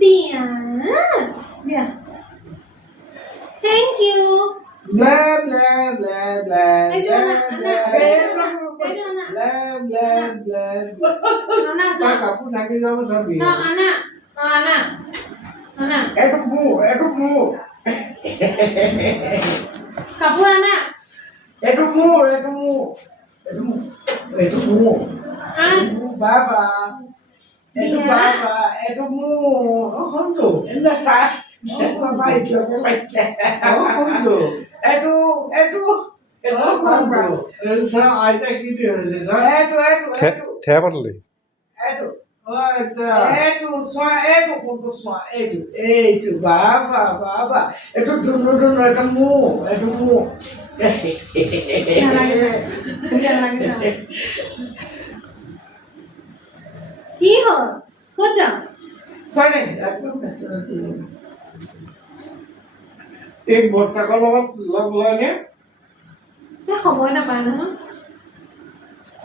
দিয়া দিয়া thank you Blah blah blah blah এইটো আনা blah এইটো আনা blah blah blah. আনা Tak kamu lagi kamu sabi. ন আনা আনা আনা Itu mu. কাপোৰ আনা Itu mu. আন Baba. Itu Dia. baba. Itu mu. Oh kondo. Ini saya. Saya baik coba lagi. Oh kondo. Itu. Oh kondo. Saya ada kini ada saya. Itu. ঠেয়া পাতলি Itu. Oh itu. Itu soal itu kondo soal itu. Itu baba. Itu dulu itu mu. Itu mu. নালাগে কি হ'ল ক'ত যাম Fine. एक vote का लग लगे সময় নাপায় নহয়